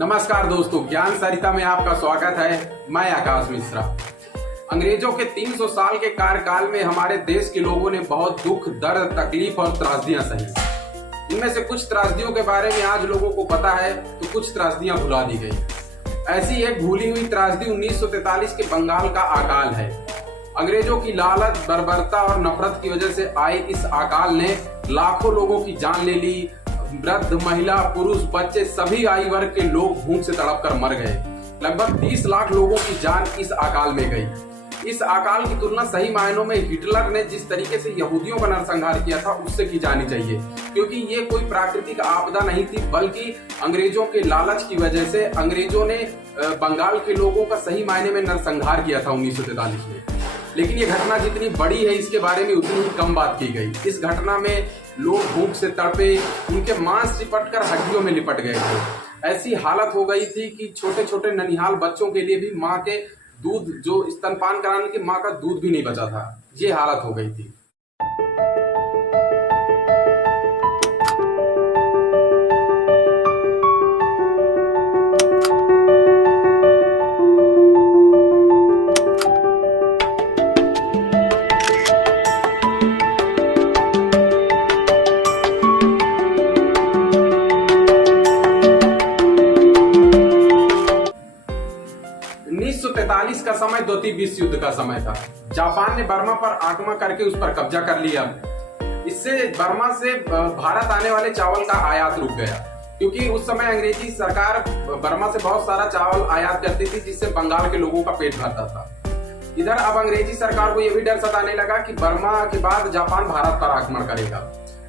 नमस्कार दोस्तों, ज्ञान सरिता में आपका स्वागत है। मैं आकाश मिश्रा। अंग्रेजों के 300 साल के कार्यकाल में हमारे देश के लोगों ने बहुत दुख, दर्द, तकलीफ और त्रासदियां सही। इनमें से कुछ त्रासदियों के बारे में आज लोगों को पता है तो कुछ त्रासदियां भुला दी गई। ऐसी एक भूली हुई त्रासदी 1943 के बंगाल का अकाल है। अंग्रेजों की लालच, बर्बरता और नफरत की वजह से आए इस अकाल ने लाखों लोगों की जान ले ली। वृद्ध, महिला, पुरुष, बच्चे, सभी आयु वर्ग के लोग भूख से तड़प कर मर गए। लगभग 30 लाख लोगों की जान इस अकाल में गई। इस अकाल की तुलना सही मायनों में हिटलर ने जिस तरीके से यहूदियों का नरसंहार किया था उससे की जानी चाहिए, क्योंकि ये कोई प्राकृतिक आपदा नहीं थी, बल्कि अंग्रेजों के लालच की वजह से अंग्रेजों ने बंगाल के लोगों का सही मायने में नरसंहार किया था 1943 में। लेकिन ये घटना जितनी बड़ी है इसके बारे में उतनी ही कम बात की गई। इस घटना में लोग भूख से तड़पे, उनके मांस चिपट कर हड्डियों में लिपट गए थे। ऐसी हालत हो गई थी कि छोटे छोटे ननिहाल बच्चों के लिए भी माँ के दूध, जो स्तनपान कराने की माँ का दूध भी नहीं बचा था। ये हालत हो गई थी। 1943 का समय द्वितीय विश्व युद्ध का समय था। जापान ने बर्मा पर आक्रमण करके उस पर कब्जा कर लिया। इससे बर्मा से भारत आने वाले चावल का आयात रुक गया, क्योंकि उस समय अंग्रेजी सरकार बर्मा से बहुत सारा चावल आयात करती थी, जिससे बंगाल के लोगों का पेट भरता था। इधर अब अंग्रेजी सरकार को यह भी डर सताने लगा कि बर्मा के बाद जापान भारत पर आक्रमण करेगा।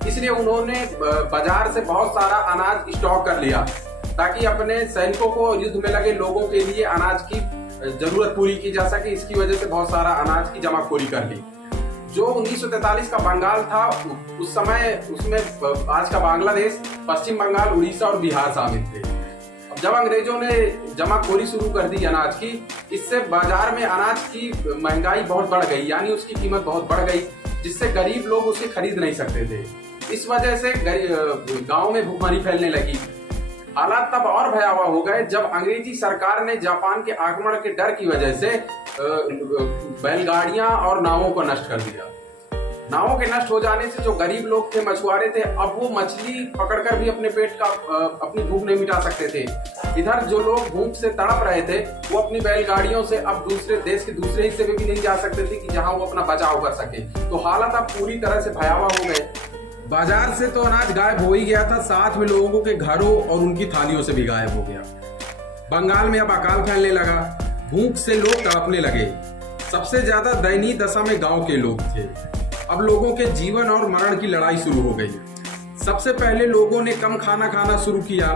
इसलिए उन्होंने बाजार से बहुत सारा अनाज स्टॉक कर लिया, ताकि अपने सैनिकों को युद्ध में लगे लोगों के लिए अनाज की जरूरत पूरी की जा सके। इसकी वजह से बहुत सारा अनाज की जमाखोरी कर ली। जो 1943 का बंगाल था, उस समय उसमें आज का बांग्लादेश, पश्चिम बंगाल, उड़ीसा और बिहार शामिल थे। अब जब अंग्रेजों ने जमाखोरी शुरू कर दी अनाज की, इससे बाजार में अनाज की महंगाई बहुत बढ़ गई, यानी उसकी कीमत बहुत बढ़ गई, जिससे गरीब लोग उसे खरीद नहीं सकते थे। इस वजह से गाँव में भुखमरी फैलने लगी। हालात तब और भयावह हो गए जब अंग्रेजी सरकार ने जापान के आक्रमण के डर की वजह से बैलगाड़ियां और नावों को नष्ट कर दिया। नावों के नष्ट हो जाने से जो गरीब लोग थे, मछुआरे थे, अब वो मछली पकड़कर भी अपने पेट का अपनी भूख नहीं मिटा सकते थे। इधर जो लोग भूख से तड़प रहे थे, वो अपनी बैलगाड़ियों से अब दूसरे देश के दूसरे हिस्से में भी नहीं जा सकते थे कि जहां वो अपना बचाव कर सके। तो हालात अब पूरी तरह से भयावह हो गए। बाजार से तो अनाज गायब हो ही गया था, साथ में लोगों के घरों और उनकी थालियों से भी गायब हो गया। बंगाल में अब अकाल फैलने लगा। भूख से लोग तड़पने लगे। सबसे ज्यादा दयनीय दशा में गांव के लोग थे। अब लोगों के जीवन और मरण की लड़ाई शुरू हो गई। सबसे पहले लोगों ने कम खाना खाना शुरू किया।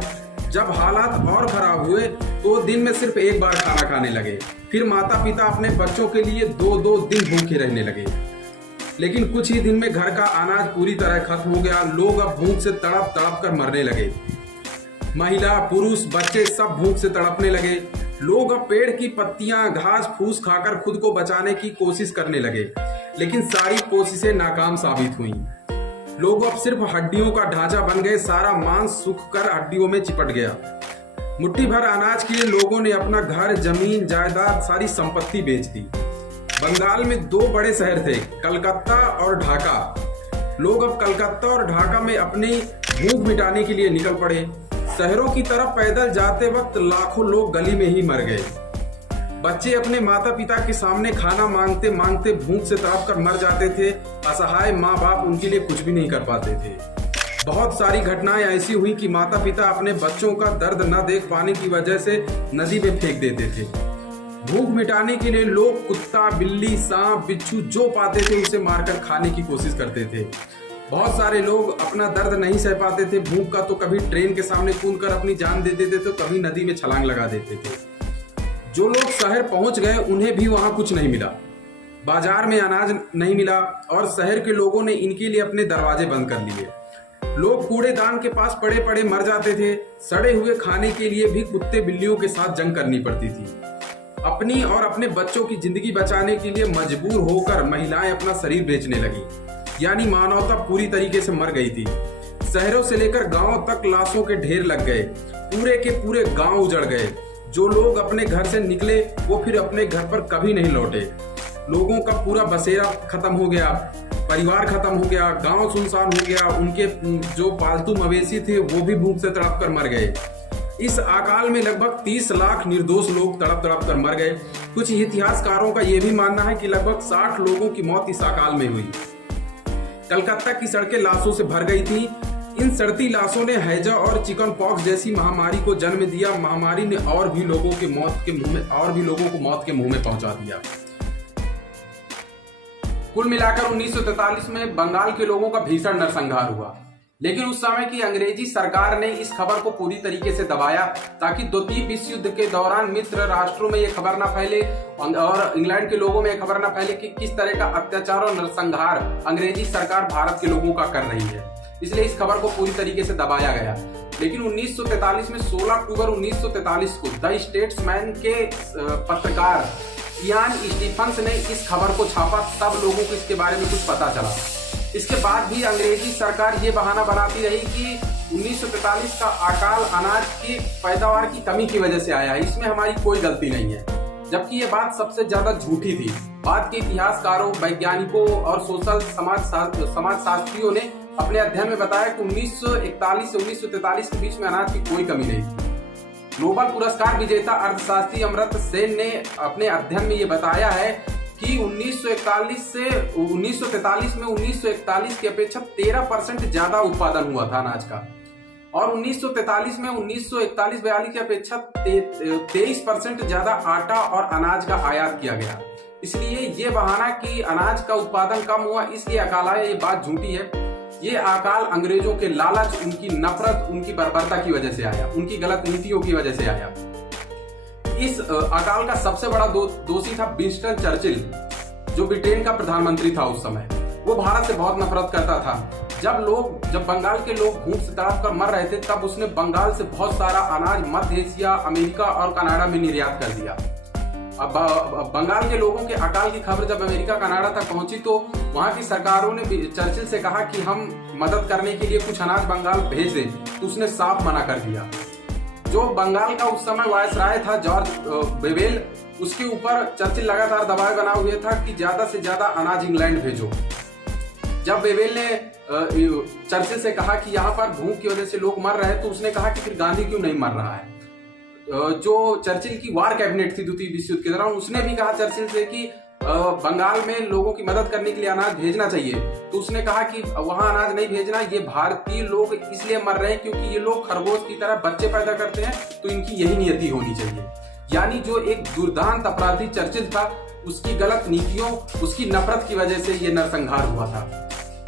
जब हालात और खराब हुए तो दिन में सिर्फ एक बार खाना खाने लगे। फिर माता पिता अपने बच्चों के लिए 2-2 दिन भूखे रहने लगे। लेकिन कुछ ही दिन में घर का अनाज पूरी तरह खत्म हो गया। लोग अब भूख से तड़प तड़प कर मरने लगे। महिला, पुरुष, बच्चे सब भूख से तड़पने लगे। लोग अब पेड़ की पत्तियां, घास फूस खाकर खुद को बचाने की कोशिश करने लगे, लेकिन सारी कोशिशें नाकाम साबित हुई। लोग अब सिर्फ हड्डियों का ढांचा बन गए। सारा मांस सूख कर हड्डियों में चिपट गया। मुट्ठी भर अनाज के लिए लोगों ने अपना घर, जमीन, जायदाद, सारी संपत्ति बेच दी। बंगाल में 2 बड़े शहर थे, कलकत्ता और ढाका। लोग अब कलकत्ता और ढाका में अपनी भूख मिटाने के लिए निकल पड़े। शहरों की तरफ पैदल जाते वक्त लाखों लोग गली में ही मर गए। बच्चे अपने माता पिता के सामने खाना मांगते मांगते भूख से तड़प कर मर जाते थे। असहाय माँ बाप उनके लिए कुछ भी नहीं कर पाते थे। बहुत सारी घटनाएं ऐसी हुई कि माता पिता अपने बच्चों का दर्द न देख पाने की वजह से नदी में फेंक देते थे। भूख मिटाने के लिए लोग कुत्ता, बिल्ली, सांप, बिच्छू जो पाते थे उसे मारकर खाने की कोशिश करते थे। बहुत सारे लोग अपना दर्द नहीं सह पाते थे भूख का, तो कभी ट्रेन के सामने कूदकर अपनी जान दे देते थे, तो कभी नदी में छलांग लगा देते थे। जो लोग शहर पहुंच गए उन्हें भी वहां कुछ नहीं मिला। बाजार में अनाज नहीं मिला और शहर के लोगों ने इनके लिए अपने दरवाजे बंद कर लिए। लोग कूड़ेदान के पास पड़े पड़े मर जाते थे। सड़े हुए खाने के लिए भी कुत्ते बिल्लियों के साथ जंग करनी पड़ती थी। अपनी और अपने बच्चों की जिंदगी बचाने के लिए मजबूर होकर महिलाएं अपना शरीर बेचने लगी, यानी मानवता पूरी तरीके से मर गई थी। शहरों से लेकर गांवों तक लाशों के ढेर लग गए, पूरे के पूरे गांव उजड़ गए। जो लोग अपने घर से निकले वो फिर अपने घर पर कभी नहीं लौटे। लोगों का पूरा बसेरा खत्म हो गया, परिवार खत्म हो गया, गांव सुनसान हो गया। उनके जो पालतू मवेशी थे वो भी भूख से तड़प कर मर गए। इस अकाल में लगभग 30 लाख निर्दोष लोग तड़प तड़प कर मर गए। कुछ इतिहासकारों का यह भी मानना है कि लगभग 60 लोगों की मौत इस अकाल में हुई। कलकत्ता की सड़कें लाशों से भर गई थी। इन सड़ती लाशों ने हैजा और चिकन पॉक्स जैसी महामारी को जन्म दिया। महामारी ने और भी लोगों को मौत के मुंह में पहुंचा दिया। कुल मिलाकर 1943 में बंगाल के लोगों का भीषण नरसंहार हुआ, लेकिन उस समय की अंग्रेजी सरकार ने इस खबर को पूरी तरीके से दबाया ताकि द्वितीय विश्व युद्ध के दौरान मित्र राष्ट्रों में यह खबर न फैले और इंग्लैंड के लोगों में यह खबर न फैले कि किस तरह का अत्याचार और नरसंहार अंग्रेजी सरकार भारत के लोगों का कर रही है। इसलिए इस खबर को पूरी तरीके से दबाया गया। लेकिन 1943 में 16 अक्टूबर 1943 को द स्टेट्समैन के पत्रकार इयान स्टीफन्स ने इस खबर को छापा। तब लोगों को इसके बारे में कुछ पता चला। इसके बाद भी अंग्रेजी सरकार ये बहाना बनाती रही कि 1943 का अकाल अनाज की पैदावार की कमी की वजह से आया है, इसमें हमारी कोई गलती नहीं है, जबकि ये बात सबसे ज्यादा झूठी थी। बाद के इतिहासकारों, वैज्ञानिकों और सोशल समाजशास्त्रियों ने अपने अध्ययन में बताया कि 1941 से 1943 के बीच में अनाज की कोई कमी नहीं थी। नोबेल पुरस्कार विजेता अर्थशास्त्री अमर्त्य सेन ने अपने अध्ययन में ये बताया है कि 1941 से 1943 में 1941 की अपेक्षा 13% ज्यादा उत्पादन हुआ था अनाज का, और 1943 में 1941-42 की अपेक्षा 23% ज्यादा आटा और अनाज का आयात किया गया। इसलिए ये बहाना कि अनाज का उत्पादन कम हुआ इसलिए अकाल आया, ये बात झूठी है। ये अकाल अंग्रेजों के लालच, उनकी नफरत, उनकी बर्बरता की वजह से आया, उनकी गलत नीतियों की वजह से आया। इस अकाल का सबसे बड़ा दोषी था विंस्टन चर्चिल, जो ब्रिटेन का प्रधानमंत्री था उस समय। वो भारत से बहुत नफरत करता था। जब बंगाल के लोग भूख से तड़प कर मर रहे थे, तब उसने बंगाल से बहुत सारा अनाज मध्य एशिया, अमेरिका और कनाडा में निर्यात कर दिया। अब बंगाल के लोगों के अकाल की खबर जब अमेरिका, कनाडा तक पहुंची तो वहां की सरकारों ने चर्चिल से कहा कि हम मदद करने के लिए कुछ अनाज बंगाल भेज दें, तो उसने साफ मना कर दिया। जो बंगाल का उस समय वायसराय था जॉर्ज वेवेल, उसके ऊपर चर्चिल लगातार दबाव बना हुआ था कि ज्यादा से ज्यादा अनाज इंग्लैंड भेजो। जब वेवेल ने चर्चिल से कहा कि यहाँ पर भूख की वजह से लोग मर रहे हैं, तो उसने कहा कि फिर गांधी क्यों नहीं मर रहा है। जो चर्चिल की वार कैबिनेट थी द्वितीय विश्व युद्ध के दौरान, उसने भी कहा चर्चिल से कि बंगाल में लोगों की मदद करने के लिए अनाज भेजना चाहिए, तो उसने कहा कि वहां अनाज नहीं भेजना, ये भारतीय लोग इसलिए मर रहे हैं क्योंकि ये लोग खरगोश की तरह बच्चे पैदा करते हैं, तो इनकी यही नियति होनी चाहिए। यानी जो एक दुर्दांत अपराधी चर्चिल था, उसकी गलत नीतियों, उसकी नफरत की वजह से ये नरसंहार हुआ था।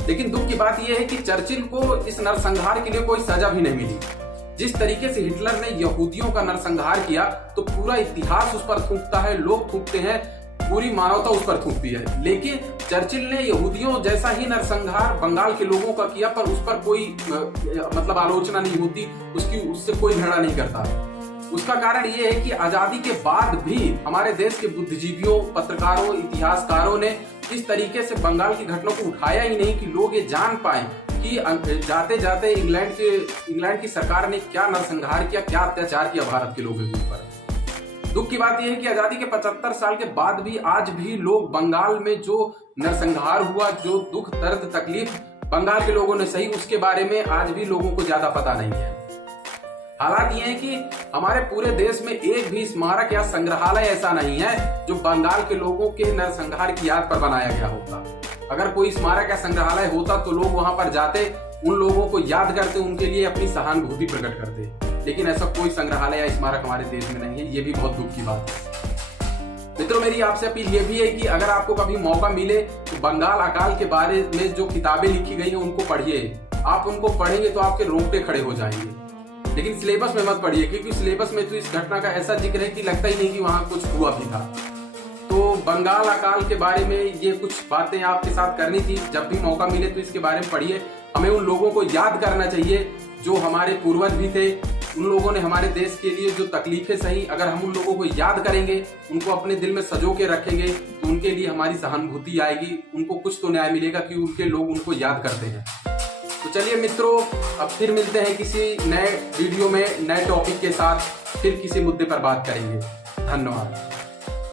लेकिन दुख की बात यह है कि चर्चिल को इस नरसंहार के लिए कोई सजा भी नहीं मिली। जिस तरीके से हिटलर ने यहूदियों का नरसंहार किया, तो पूरा इतिहास उस पर थूकता है, लोग थूकते हैं, पूरी मानवता उस पर थूकती है। लेकिन चर्चिल ने यहूदियों जैसा ही नरसंहार बंगाल के लोगों का किया, पर उस पर कोई मतलब आलोचना नहीं होती, उससे कोई झगड़ा नहीं करता। उसका कारण ये है कि आजादी के बाद भी हमारे देश के बुद्धिजीवियों, पत्रकारों, इतिहासकारों ने इस तरीके से बंगाल की घटना को उठाया ही नहीं कि लोग ये जान पाए कि जाते जाते इंग्लैंड की सरकार ने क्या नरसंहार किया, क्या अत्याचार किया भारत के लोगों के ऊपर। दुख की बात यह है कि आजादी के 75 साल के बाद भी आज भी लोग बंगाल में जो नरसंहार हुआ, जो दुख, दर्द, तकलीफ बंगाल के लोगों ने सही, उसके बारे में आज भी लोगों को ज्यादा पता नहीं है। हालात ये है कि हमारे पूरे देश में एक भी स्मारक या संग्रहालय ऐसा नहीं है जो बंगाल के लोगों के नरसंहार की याद पर बनाया गया होता। अगर कोई स्मारक या संग्रहालय होता तो लोग वहां पर जाते, उन लोगों को याद करते, उनके लिए अपनी सहानुभूति प्रकट करते। लेकिन ऐसा कोई संग्रहालय या स्मारक हमारे देश में नहीं है, ये भी बहुत दुख की बात है। मित्रों, मेरी आपसे अपील ये भी है कि अगर आपको कभी मौका मिले तो बंगाल अकाल के बारे में जो किताबें लिखी गई हैं उनको पढ़िए। आप उनको पढ़ेंगे तो आपके रोंगटे खड़े हो जाएंगे। लेकिन सिलेबस में मत पढ़िए, क्योंकि सिलेबस में तो इस घटना का ऐसा जिक्र है कि लगता ही नहीं कि वहां कुछ हुआ भी था। तो बंगाल अकाल के बारे में ये कुछ बातें आपके साथ करनी थी। जब भी मौका मिले तो इसके बारे में पढ़िए। हमें उन लोगों को याद करना चाहिए जो हमारे पूर्वज भी थे। उन लोगों ने हमारे देश के लिए जो तकलीफें सही, अगर हम उन लोगों को याद करेंगे, उनको अपने दिल में सजो के रखेंगे, तो उनके लिए हमारी सहानुभूति आएगी। उनको कुछ तो न्याय मिलेगा कि उनके लोग उनको याद करते हैं। तो चलिए मित्रों, अब फिर मिलते हैं किसी नए वीडियो में नए टॉपिक के साथ, फिर किसी मुद्दे पर बात करेंगे। धन्यवाद।